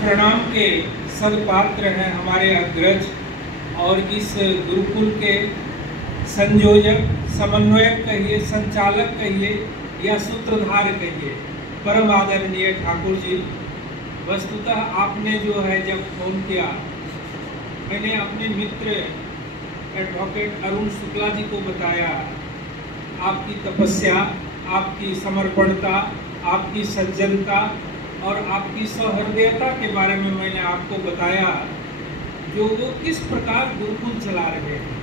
प्रणाम के सदपात्र हैं हमारे अग्रज और इस गुरुकुल के संयोजक, समन्वयक कहिए, संचालक कहिए या सूत्रधार कहिए, परम आदरणीय ठाकुर जी। वस्तुतः आपने जो है जब फोन किया, मैंने अपने मित्र एडवोकेट अरुण शुक्ला जी को बताया आपकी तपस्या, आपकी समर्पणता, आपकी सज्जनता और आपकी सहृदयता के बारे में मैंने आपको बताया, जो वो किस प्रकार गुरुकुल चला रहे हैं।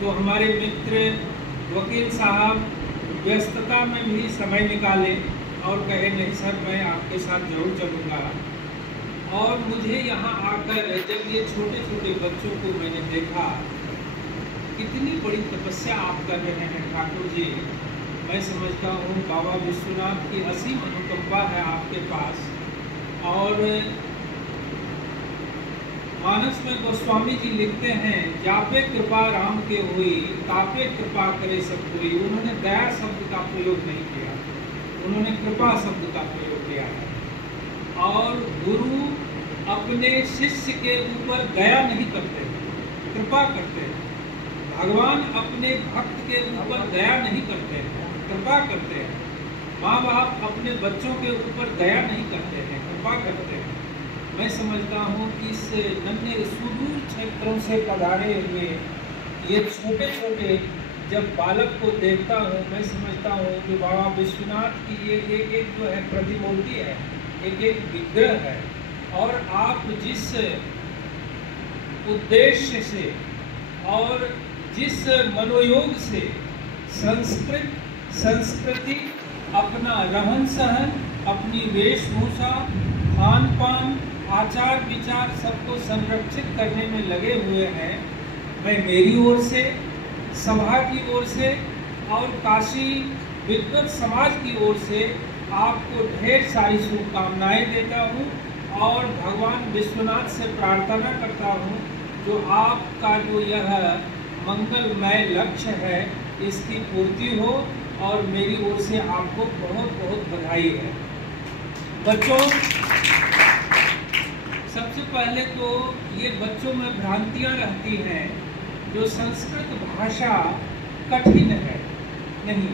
तो हमारे मित्र वकील साहब व्यस्तता में भी समय निकाले और कहे नहीं सर मैं आपके साथ जरूर चलूँगा। और मुझे यहाँ आकर जब ये छोटे छोटे बच्चों को मैंने देखा, कितनी बड़ी तपस्या आप कर रहे हैं ठाकुर जी। मैं समझता हूँ बाबा विश्वनाथ की असीम अनुकंपा है आपके पास। और मानस में गोस्वामी जी लिखते हैं, जापे कृपा राम के हुई, तापे कृपा करे सब कोई। उन्होंने दया शब्द का प्रयोग नहीं किया, उन्होंने कृपा शब्द का प्रयोग किया है। और गुरु अपने शिष्य के ऊपर दया नहीं करते, कृपा करते हैं। भगवान अपने भक्त के ऊपर दया नहीं करते हैं, कृपा करते हैं। माँ बाप अपने बच्चों के ऊपर दया नहीं करते हैं, कृपा करते हैं। मैं समझता हूँ कि इस नन्हे सुदूर क्षेत्रों से पधारे हुए ये छोटे छोटे जब बालक को देखता हूँ, मैं समझता हूँ कि बाबा विश्वनाथ की ये एक जो है प्रतिमूर्ति है, एक विग्रह है। और आप जिस उद्देश्य से और जिस मनोयोग से संस्कृति, अपना रहन सहन, अपनी वेशभूषा, खान पान, आचार विचार सबको संरक्षित करने में लगे हुए हैं, मैं मेरी ओर से, सभा की ओर से और काशी विद्वत समाज की ओर से आपको ढेर सारी शुभकामनाएं देता हूं। और भगवान विश्वनाथ से प्रार्थना करता हूं जो आपका जो यह मंगलमय लक्ष्य है इसकी पूर्ति हो। और मेरी ओर से आपको बहुत बहुत बधाई है। बच्चों, सबसे पहले तो ये बच्चों में भ्रांतियां रहती हैं जो संस्कृत भाषा कठिन है। नहीं,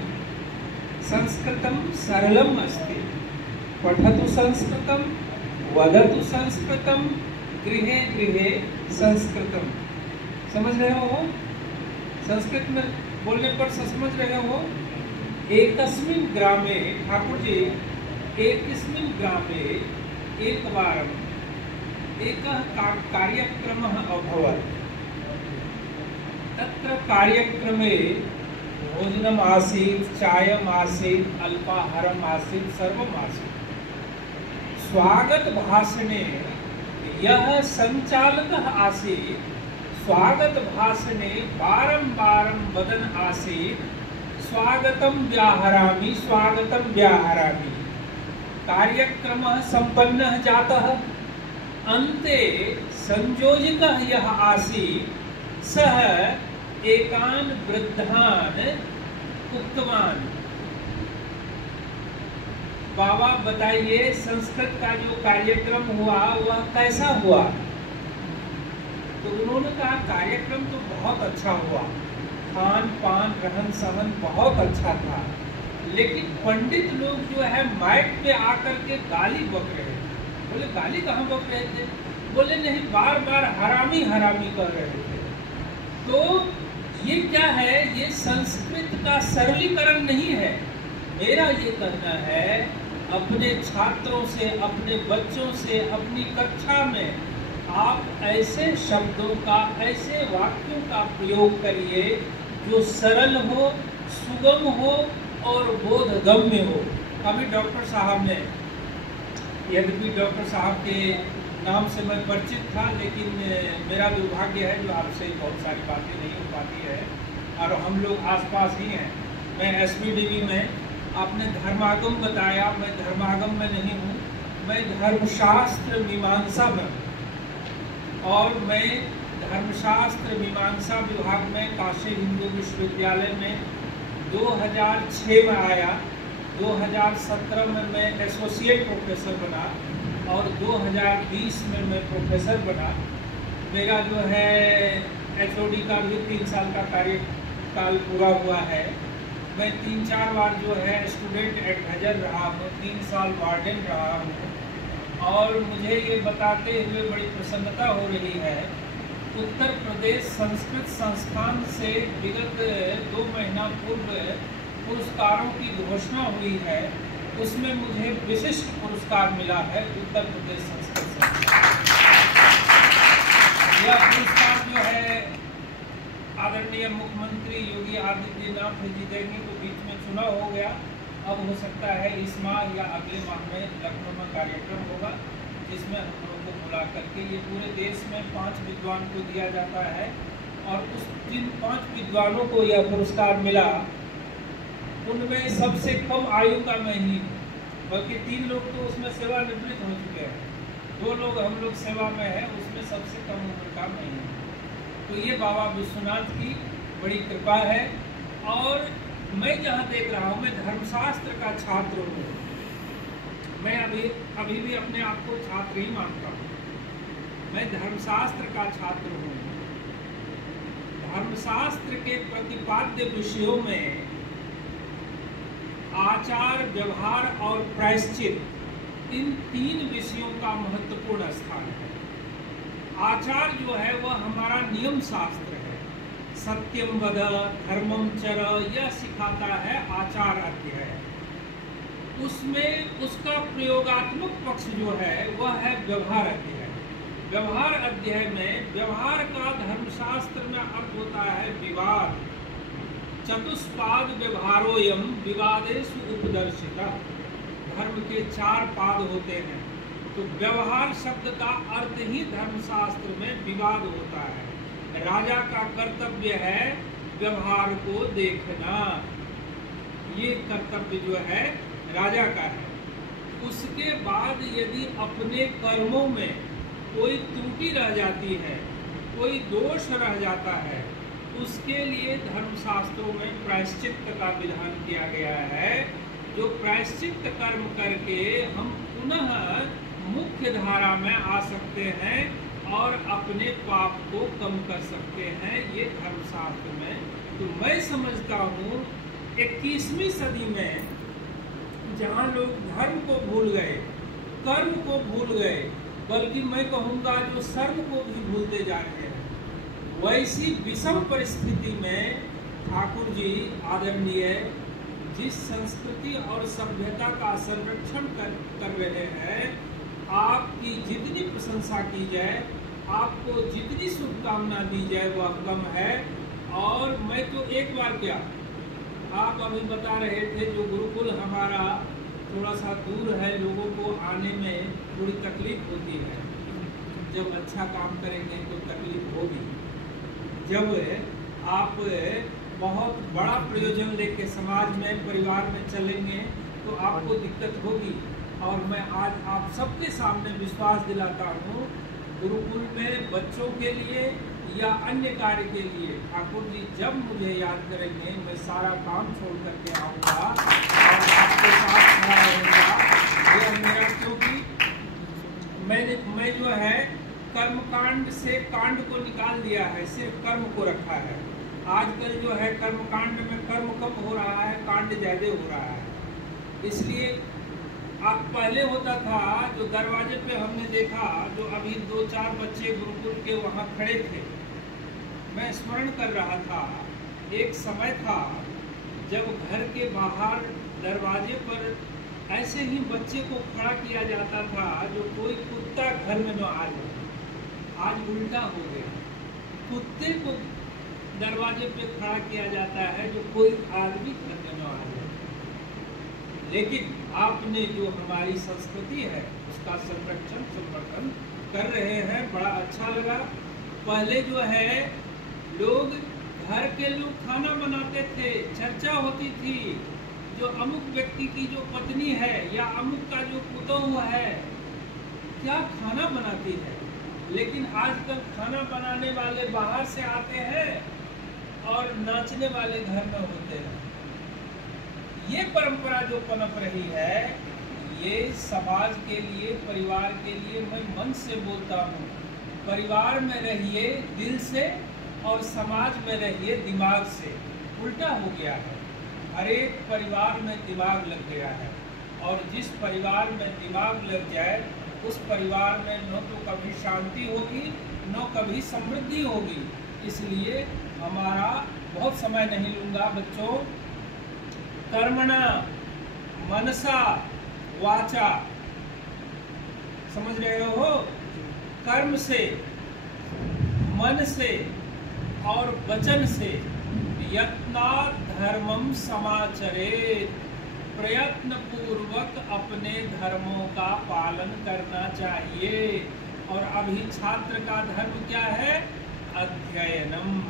संस्कृतम सरलम अस्ति, पठतु संस्कृतम, वदतु संस्कृतम, गृहे गृहे संस्कृतम। समझ रहे हो? संस्कृत में बोलने पर समझ रहे हो? एकस्मिन् ग्रामे, ठाकुर जी, एकस्मिन् ग्रामे एकवारम एकः कार्यक्रमः अभवत्। तत्र कार्यक्रमे भोजनम् आसीत्, चायम् आसीत्, अल्पाहारम् आसीत्, सर्वम् आसीत्। स्वागत भाषणे यः संचालकः आसीत्, स्वागत भाषणे बारंबारं वदन् आसीत्, स्वागतं व्याहरामि, स्वागतं व्याहरामि। कार्यक्रमः सम्पन्नः जातः। अन्ते संयोजकः यः आसीत् सः एकान् वृद्धान् उक्तवान्, बाबा बताइए संस्कृत का जो कार्यक्रम हुआ वह कैसा हुआ? तो उन्होंने कहा कार्यक्रम तो बहुत अच्छा हुआ, खान पान रहन सहन बहुत अच्छा था, लेकिन पंडित लोग जो है माइक पे आकर के गाली बक रहे थे। बोले गाली कहाँ बक रहे थे? बोले नहीं, बार बार हरामी हरामी कर रहे थे। तो ये क्या है? ये संस्कृत का सरलीकरण नहीं है। मेरा ये कहना है, अपने छात्रों से, अपने बच्चों से, अपनी कक्षा में आप ऐसे शब्दों का, ऐसे वाक्यों का प्रयोग करिए जो सरल हो, सुगम हो और बोधगम्य हो। अभी डॉक्टर साहब ने, यद्यपि डॉक्टर साहब के नाम से मैं परिचित था, लेकिन मेरा दुर्भाग्य है जो आपसे बहुत सारी बातें नहीं हो पाती है और हम लोग आसपास ही हैं। मैं SPDB में, आपने धर्मागम बताया, मैं धर्मागम में नहीं हूँ, मैं धर्मशास्त्र मीमांसा में हूँ। और मैं धर्मशास्त्र मीमांसा विभाग में काशी हिंदू विश्वविद्यालय में 2006 में आया। 2017 में मैं एसोसिएट प्रोफेसर बना और 2020 में मैं प्रोफेसर बना। मेरा जो है HOD का भी 3 साल का कार्यकाल पूरा हुआ है। मैं 3-4 बार जो है स्टूडेंट एडवाइजर रहा हूँ, 3 साल वार्डन रहा हूँ। और मुझे ये बताते हुए बड़ी प्रसन्नता हो रही है, उत्तर प्रदेश संस्कृत संस्थान से विगत 2 महीना पूर्व पुरस्कारों की घोषणा हुई है। उसमें मुझे विशिष्ट पुरस्कार मिला है उत्तर प्रदेश संस्कृत संस्थान। यह पुरस्कार जो है आदरणीय मुख्यमंत्री योगी आदित्यनाथ जी देंगे, तो बीच में चुनाव हो गया। अब हो सकता है इस माह या अगले माह में लखनऊ में कार्यक्रम होगा, जिसमें हम लोगों को बुला करके ये पूरे देश में 5 विद्वान को दिया जाता है। और उस जिन 5 विद्वानों को यह पुरस्कार मिला, उनमें सबसे कम आयु का मैं ही हूँ, बल्कि 3 लोग तो उसमें सेवानिवृत्त हो चुके हैं, 2 लोग हम लोग सेवा में हैं, उसमें सबसे कम उम्र का मैं ही हूँ। तो ये बाबा विश्वनाथ की बड़ी कृपा है। और मैं जहाँ देख रहा हूँ, मैं धर्मशास्त्र का छात्र हूँ। मैं अभी भी अपने आप को छात्र ही मानता हूँ। मैं धर्मशास्त्र का छात्र हूँ। धर्मशास्त्र के प्रतिपाद्य विषयों में आचार, व्यवहार और प्रायश्चित, इन 3 विषयों का महत्वपूर्ण स्थान है। आचार जो है वह हमारा नियम शास्त्र है। सत्यम वद धर्मम चर, यह सिखाता है आचार अध्याय। उसमें उसका प्रयोगात्मक पक्ष जो है वह है व्यवहार अध्याय। व्यवहार अध्याय में व्यवहार का धर्मशास्त्र में अर्थ होता है विवाद। चतुष्पाद व्यवहारोयम विवादेषु उपदर्शिता। धर्म के 4 पाद होते हैं, तो व्यवहार शब्द का अर्थ ही धर्मशास्त्र में विवाद होता है। राजा का कर्तव्य है व्यवहार को देखना, ये कर्तव्य जो है राजा का है। उसके बाद यदि अपने कर्मों में कोई त्रुटि रह जाती है, कोई दोष रह जाता है, उसके लिए धर्मशास्त्रों में प्रायश्चित का विधान किया गया है। जो प्रायश्चित कर्म करके हम पुनः मुख्य धारा में आ सकते हैं और अपने पाप को कम कर सकते हैं, ये धर्मशास्त्र में। तो मैं समझता हूँ 21वीं सदी में जहाँ लोग धर्म को भूल गए, कर्म को भूल गए, बल्कि मैं कहूँगा जो शर्म को भी भूलते जा रहे हैं, वैसी विषम परिस्थिति में ठाकुर जी आदरणीय जिस संस्कृति और सभ्यता का संरक्षण कर रहे हैं, आपकी जितनी प्रशंसा की जाए, आपको जितनी शुभकामना दी जाए वह कम है। और मैं तो एक बार क्या, आप अभी बता रहे थे जो गुरुकुल हमारा थोड़ा सा दूर है, लोगों को आने में थोड़ी तकलीफ होती है। जब अच्छा काम करेंगे तो तकलीफ होगी, जब आप बहुत बड़ा प्रयोजन लेके समाज में, परिवार में चलेंगे तो आपको दिक्कत होगी। और मैं आज आप सबके सामने विश्वास दिलाता हूँ, गुरुकुल में बच्चों के लिए या अन्य कार्य के लिए ठाकुर जी जब मुझे याद करेंगे, मैं सारा काम छोड़ करके आऊँगा और आपके साथ खड़ा रहूँगा। यह मेरा, क्योंकि मैं जो है कर्मकांड से कांड को निकाल दिया है, सिर्फ कर्म को रखा है। आजकल जो है कर्मकांड में कर्म कम हो रहा है, कांड ज्यादा हो रहा है। इसलिए आप पहले होता था, जो दरवाजे पे हमने देखा, जो अभी 2-4 बच्चे गुरुकुल के वहाँ खड़े थे, मैं स्मरण कर रहा था, एक समय था जब घर के बाहर दरवाजे पर ऐसे ही बच्चे को खड़ा किया जाता था जो कोई कुत्ता घर में न आ जाए। आज उल्टा हो गया, कुत्ते को दरवाजे पे खड़ा किया जाता है जो कोई आदमी घर में न आ जाए। लेकिन आपने जो हमारी संस्कृति है उसका संरक्षण संवर्धन कर रहे हैं, बड़ा अच्छा लगा। पहले जो है लोग, घर के लोग खाना बनाते थे, चर्चा होती थी, जो अमुक व्यक्ति की जो पत्नी है या अमुक का जो पुतोह है क्या खाना बनाती है। लेकिन आजकल खाना बनाने वाले बाहर से आते हैं और नाचने वाले घर में होते हैं। ये परंपरा जो पनप रही है, ये समाज के लिए, परिवार के लिए मैं मन से बोलता हूँ। परिवार में रहिए दिल से और समाज में रहिए दिमाग से। उल्टा हो गया है, हर एक परिवार में दिमाग लग गया है, और जिस परिवार में दिमाग लग जाए उस परिवार में न तो कभी शांति होगी न कभी समृद्धि होगी। इसलिए हमारा बहुत समय नहीं लूँगा बच्चों। कर्मणा मनसा वाचा, समझ रहे हो? कर्म से, मन से और वचन से यत्नात् धर्मम समाचरेत्, प्रयत्न पूर्वक अपने धर्मों का पालन करना चाहिए। और अभी छात्र का धर्म क्या है? अध्ययनम।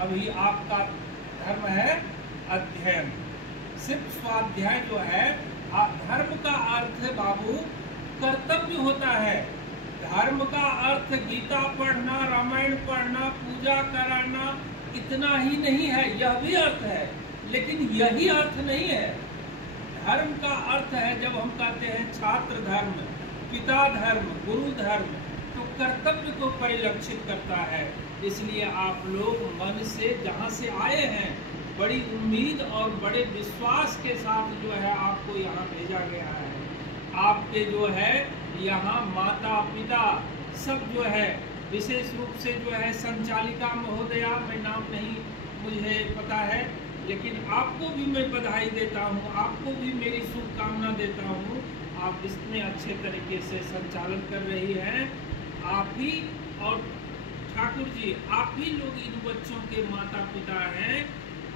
अभी आपका धर्म है अध्ययन, सिर्फ स्वाध्याय जो है। धर्म का अर्थ बाबू कर्तव्य होता है। धर्म का अर्थ गीता पढ़ना, रामायण पढ़ना, पूजा कराना इतना ही नहीं है, यह भी अर्थ है, लेकिन यही अर्थ नहीं है। धर्म का अर्थ है, जब हम कहते हैं छात्र धर्म, पिता धर्म, गुरु धर्म, तो कर्तव्य को परिलक्षित करता है। इसलिए आप लोग मन से, जहाँ से आए हैं, बड़ी उम्मीद और बड़े विश्वास के साथ जो है आपको यहाँ भेजा गया है। आपके जो है यहाँ माता पिता सब जो है, विशेष रूप से जो है संचालिका महोदया, मैं नाम नहीं मुझे पता है, लेकिन आपको भी मैं बधाई देता हूँ, आपको भी मेरी शुभकामना देता हूँ। आप इसमें अच्छे तरीके से संचालन कर रही हैं। आप ही और ठाकुर जी, आप ही लोग इन बच्चों के माता पिता हैं,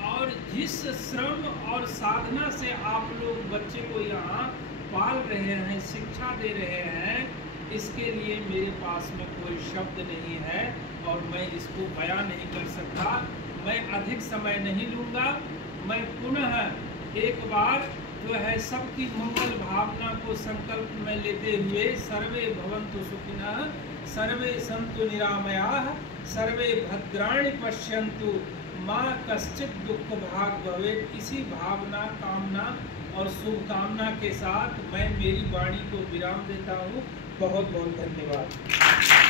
और जिस श्रम और साधना से आप लोग बच्चे को यहाँ पाल रहे हैं, शिक्षा दे रहे हैं, इसके लिए मेरे पास में कोई शब्द नहीं है और मैं इसको बयान नहीं कर सकता। मैं अधिक समय नहीं लूँगा। मैं पुनः एक बार जो है सबकी मंगल भावना को संकल्प में लेते हुए, सर्वे भवन्तु सुखिनः, सर्वे सन्तु निरामयाः, सर्वे भद्राणि पश्यन्तु, माँ कश्चित् दुख भाग भवेत्, इसी भावना, कामना और शुभकामना के साथ मैं मेरी वाणी को विराम देता हूँ। बहुत बहुत धन्यवाद।